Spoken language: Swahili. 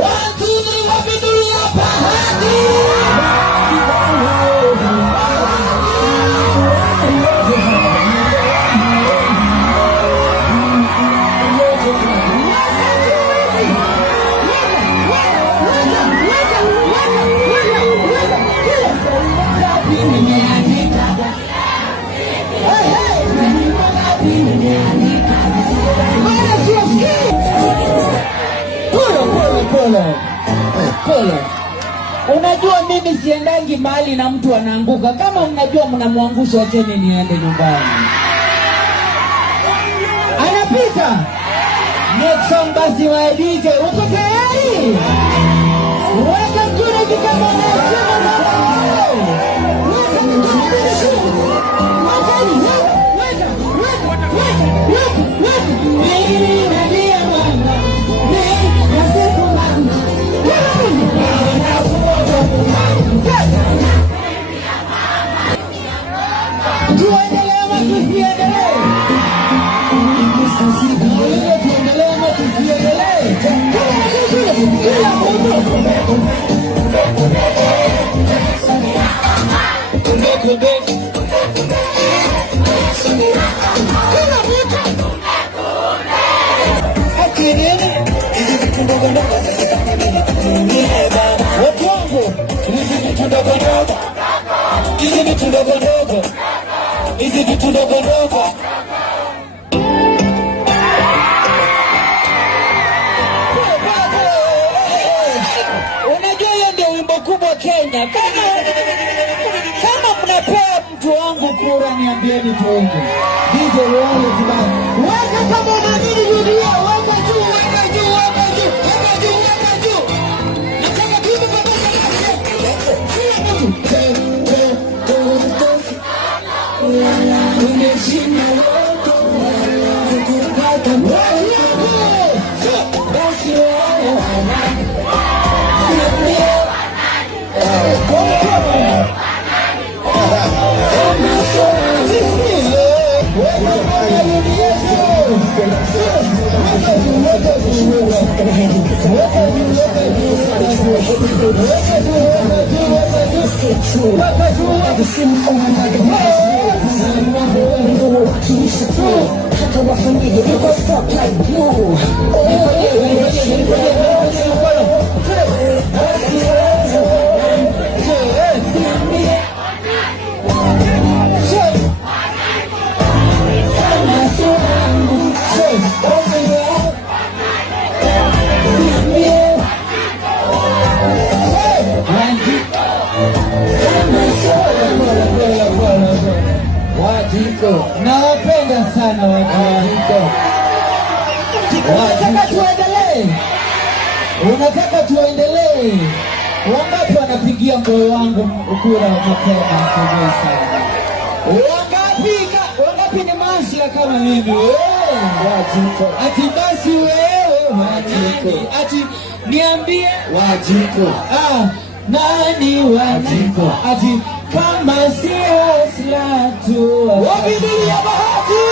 Watu ni wapidulia Bahati. Pole. Unajua mimi siendangi mahali na mtu anaanguka. Kama unajua mnamwangusha, wacheni niende nyumbani. Anapita. Next song basi wa DJ. Uko tayari? Weka kule kama unasema na weka mikono juu. Unajua hiyo ndio wimbo kubwa Kenya. Kama mnapea mtu wangu kura, niambieni tuende. DJ wale tubaki. Weka kama unadili dunia, weka juu, weka juu, weka juu, weka juu, weka juu. Nataka kitu kwa umeshinda wote. Kukupata wewe. Basi wewe wanani. Nawapenda sana Wajiko. Unataka tuendelee? Unataka tuendelee? Wangapi wanapigia moyo wangu kura mapema asubuhi sana? Wangapi ni masla kama mimi? Wajiko. Ati basi wewe Wajiko. Ati niambie Wajiko. Nani Wajiko? Ati kama sio slatu. Wabidulia Bahati.